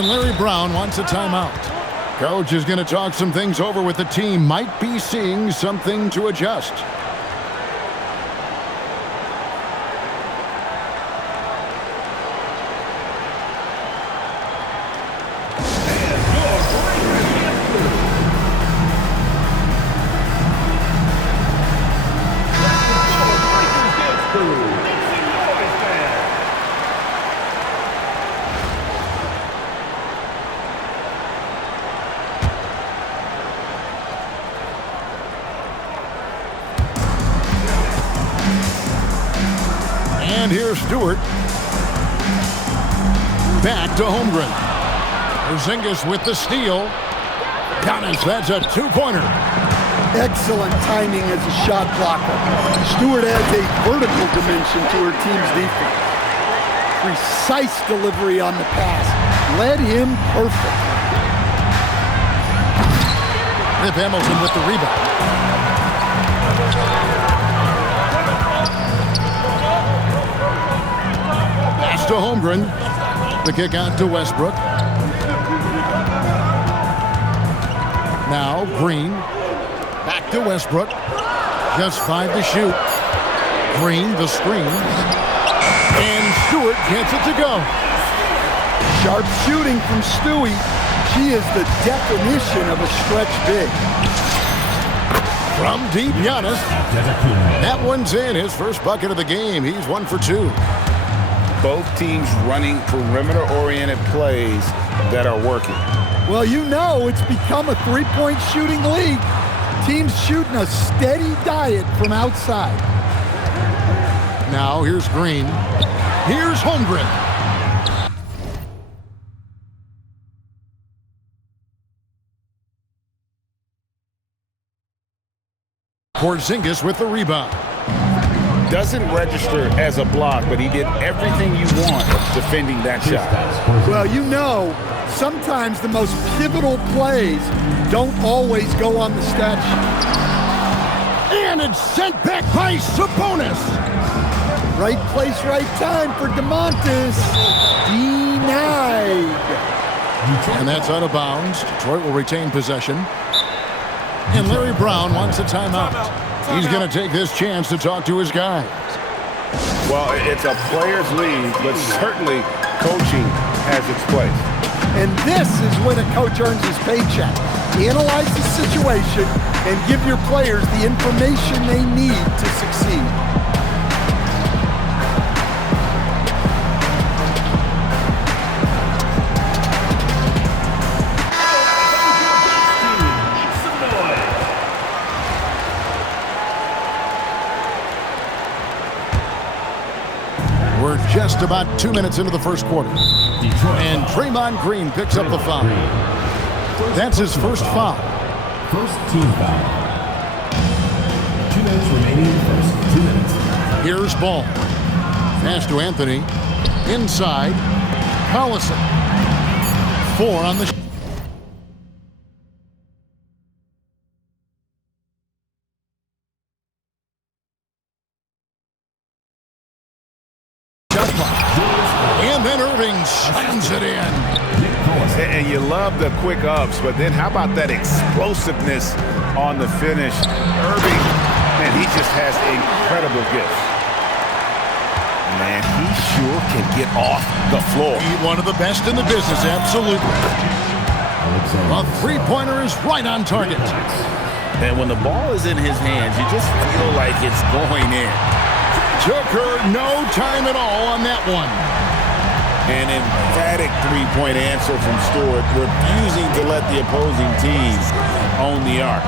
And Larry Brown wants a timeout. Coach is going to talk some things over with the team. Might be seeing something to adjust. And here's Stewart. Back to Holmgren. Porzingis with the steal. Giannis, that's a two-pointer. Excellent timing as a shot blocker. Stewart adds a vertical dimension to her team's defense. Precise delivery on the pass. Led him perfect. Rip Hamilton with the rebound. Pass to Holmgren. The kick out to Westbrook. Now Green. Back to Westbrook. Just 5 to shoot. Green, the screen. And Stewart gets it to go. Sharp shooting from Stewie. She is the definition of a stretch big. From deep, Giannis. That one's in. His first bucket of the game. He's 1 for 2. Both teams running perimeter-oriented plays that are working. Well, you know it's become a three-point shooting league. Teams shooting a steady diet from outside. Now here's Green. Here's Holmgren. Porzingis with the rebound. Doesn't register as a block, but he did everything you want defending that shot. Well, you know, sometimes the most pivotal plays don't always go on the stat sheet. And it's sent back by Sabonis. Right place, right time for DeMontis. Denied. And that's out of bounds. Detroit will retain possession. And Larry Brown wants a timeout. He's going to take this chance to talk to his guys. Well, it's a player's league, but certainly coaching has its place. And this is when a coach earns his paycheck. Analyze the situation and give your players the information they need to succeed. We're just about 2 minutes into the first quarter. And Draymond Green picks up the foul. That's his first foul. First team foul. 2 minutes remaining in the first. 2 minutes. Here's Ball. Pass to Anthony. Inside. Collison. 4 on the and then Irving slams it in. And you love the quick ups, but then how about that explosiveness on the finish? Irving, man, he just has incredible gifts. Man, he sure can get off the floor. He's one of the best in the business, absolutely. A three-pointer is right on target. And when the ball is in his hands, you just feel like it's going in. Took her no time at all on that one. An emphatic three-point answer from Stewart, refusing to let the opposing team own the arc.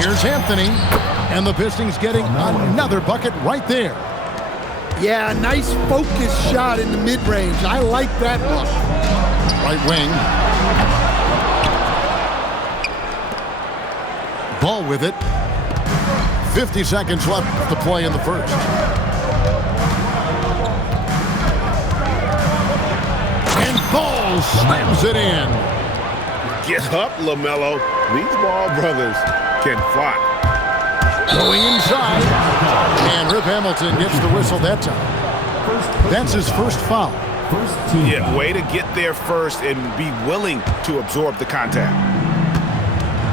Here's Anthony, and the Pistons getting another bucket right there. Yeah, nice focused shot in the mid-range. I like that look. Right wing. Ball with it. 50 seconds left to play in the first. And Ball slams it in. Get up, LaMelo. These Ball brothers can fly. Going inside. And Rip Hamilton gets the whistle that time. That's his first foul. First team Yeah, foul. way to get there first and be willing to absorb the contact.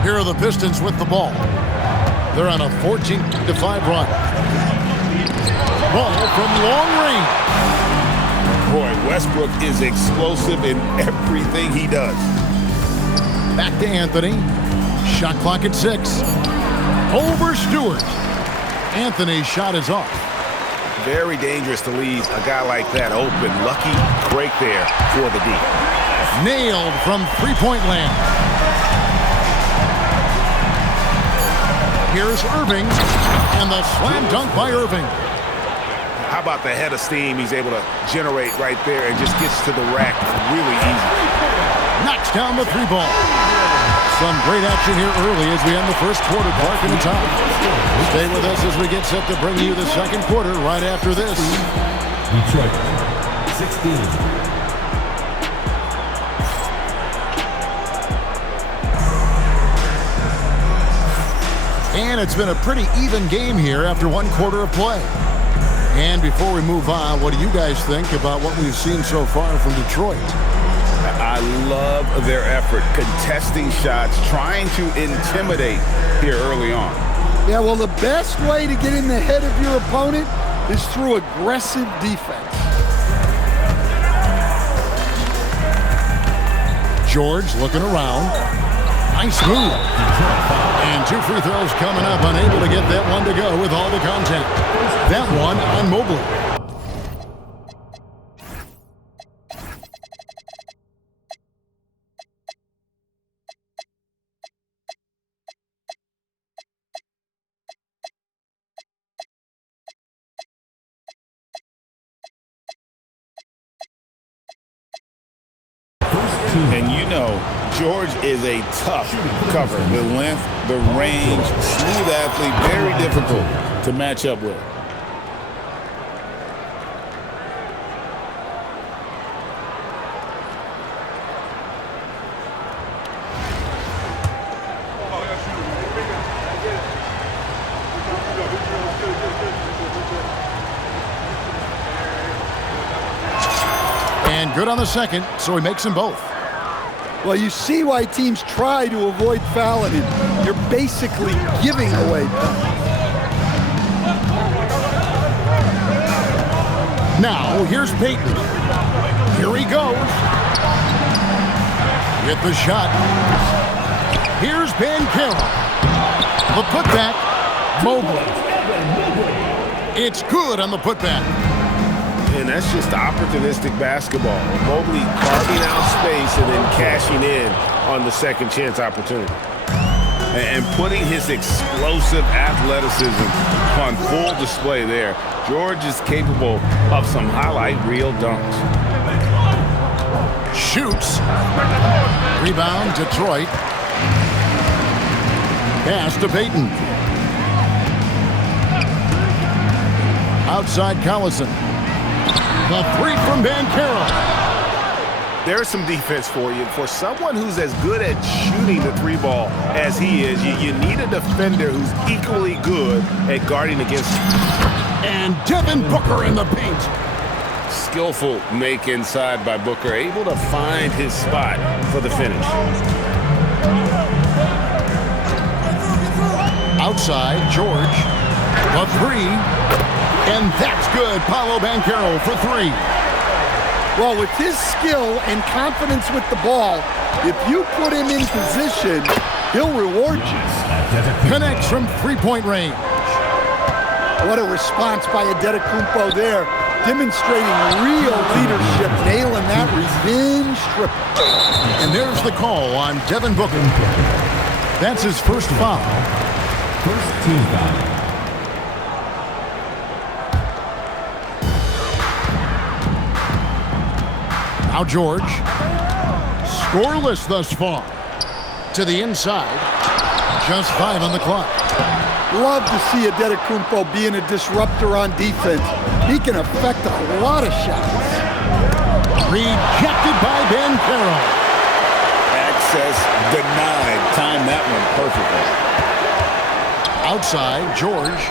Here are the Pistons with the ball. They're on a 14-5 run. Ball from long range. Boy, Westbrook is explosive in everything he does. Back to Anthony. Shot clock at 6. Over Stewart. Anthony's shot is off. Very dangerous to leave a guy like that open. Lucky break there for the D. Nailed from three-point land. Here's Irving, and the slam dunk by Irving. How about the head of steam he's able to generate right there and just gets to the rack really easy. Knocks down the three ball. Some great action here early as we end the first quarter. Clark in the top. Stay with us as we get set to bring you the second quarter right after this. Detroit, 16. And it's been a pretty even game here after one quarter of play. And before we move on, what do you guys think about what we've seen so far from Detroit? I love their effort, contesting shots, trying to intimidate here early on. Yeah, well, the best way to get in the head of your opponent is through aggressive defense. George looking around. Nice move. And 2 free throws coming up, unable to get that one to go with all the contact. That one on Mobley. And you know, George is a tough cover. The length, the range, smooth athlete, very difficult to match up with. And good on the second, so he makes them both. Well, you see why teams try to avoid fouling him. You're basically giving away points. Now, here's Peyton. Here he goes. Get the shot. Here's Banchero. The putback. Mobley. It's good on the putback. And that's just opportunistic basketball. Mobley carving out space and then cashing in on the second chance opportunity. And putting his explosive athleticism on full display there. George is capable of some highlight reel dunks. Shoots. Rebound, Detroit. Pass to Peyton. Outside Collison. The three from Banchero. There's some defense for you. For someone who's as good at shooting the three ball as he is, you need a defender who's equally good at guarding against him. And Devin Booker in the paint. Skillful make inside by Booker, able to find his spot for the finish. Outside, George. The three. And that's good. Paolo Banchero for three. Well, with his skill and confidence with the ball, if you put him in position, he'll reward you. Connects from three-point range. What a response by Adetokounmpo there, demonstrating real leadership, nailing that revenge triple. And there's the call on Devin Booker. That's his first foul. First team foul. Now George. Scoreless thus far. To the inside. Just 5 on the clock. Love to see Adetokounmpo being a disruptor on defense. He can affect a lot of shots. Rejected by Banchero. Access denied. Timed that one perfectly. Outside, George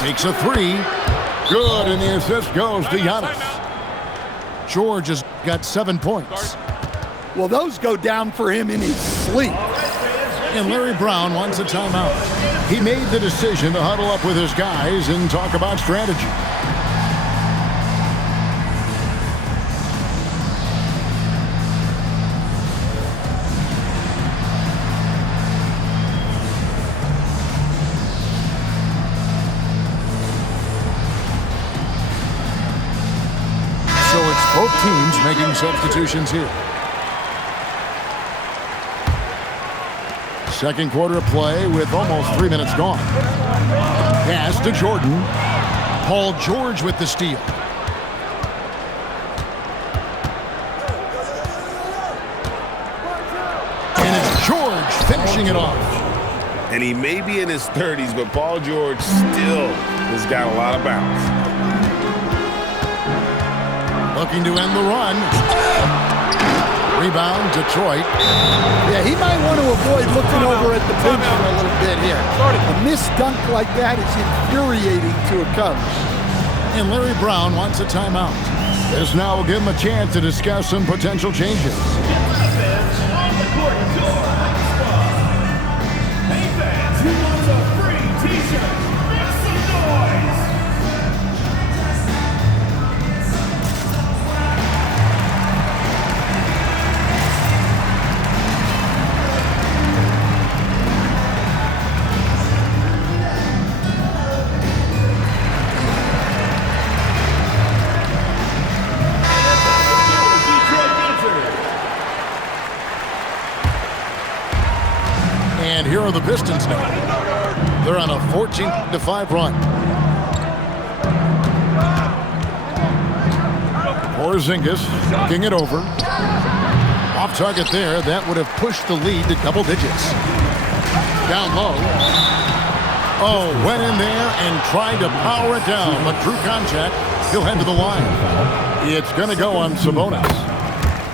takes a three. Good, and the assist goes to Giannis. George has got 7 points. Well, those go down for him in his sleep. And Larry Brown wants a timeout. He made the decision to huddle up with his guys and talk about strategy. So it's both teams making substitutions here. Second quarter of play with almost 3 minutes gone. Pass to Jordan. Paul George with the steal. And it's George finishing it off. And he may be in his 30s, but Paul George still has got a lot of bounce. Looking to end the run. Rebound, Detroit. Yeah, he might want to avoid looking over at the bench for a little bit here. A missed dunk like that is infuriating to a coach. And Larry Brown wants a timeout. This now will give him a chance to discuss some potential changes. Hey fans, who wants a free t-shirt? Make some noise! And here are the Pistons now. They're on a 14-5 run. Porzingis knocking it over. Off target there. That would have pushed the lead to double digits. Down low. Oh, went in there and tried to power it down, but drew contact. He'll head to the line. It's going to go on Sabonis.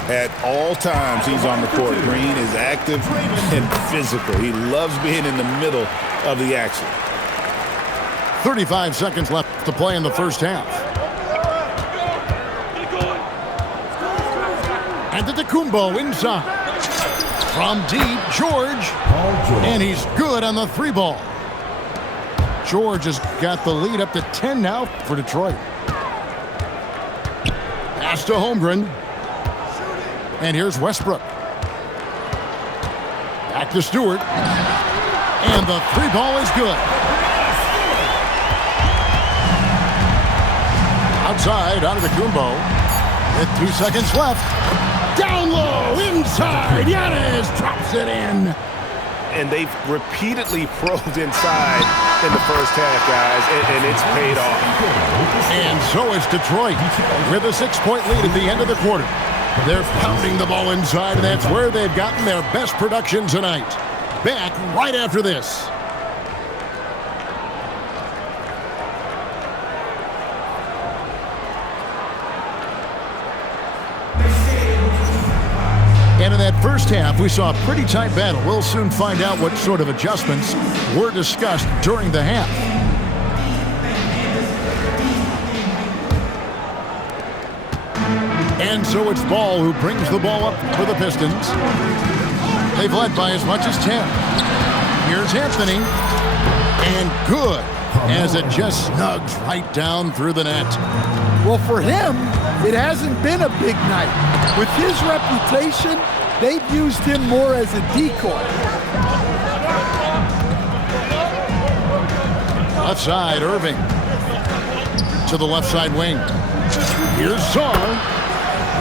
At all times, he's on the court. Green is active and physical. He loves being in the middle of the action. 35 seconds left to play in the first half. Antetokounmpo inside. From deep, George. And he's good on the three ball. George has got the lead up to 10 now for Detroit. Pass to Holmgren. And here's Westbrook. Back to Stewart. And the three ball is good. Outside, Antetokounmpo. With 2 seconds left. Down low, inside. Giannis drops it in. And they've repeatedly probed inside in the first half, guys, and it's paid off. And so is Detroit with a 6-point lead at the end of the quarter. They're pounding the ball inside, and that's where they've gotten their best production tonight. Back right after this. And in that first half, we saw a pretty tight battle. We'll soon find out what sort of adjustments were discussed during the half. And so it's Ball who brings the ball up for the Pistons. They've led by as much as 10. Here's Anthony. And good, as it just snugs right down through the net. Well, for him, it hasn't been a big night. With his reputation, they've used him more as a decoy. Left side, Irving. To the left side wing. Here's Sarr.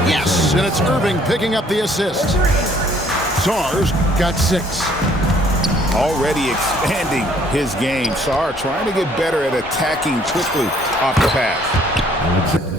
Yes, and it's Irving picking up the assist. Sarr's got 6. Already expanding his game. Sarr trying to get better at attacking quickly off the pass.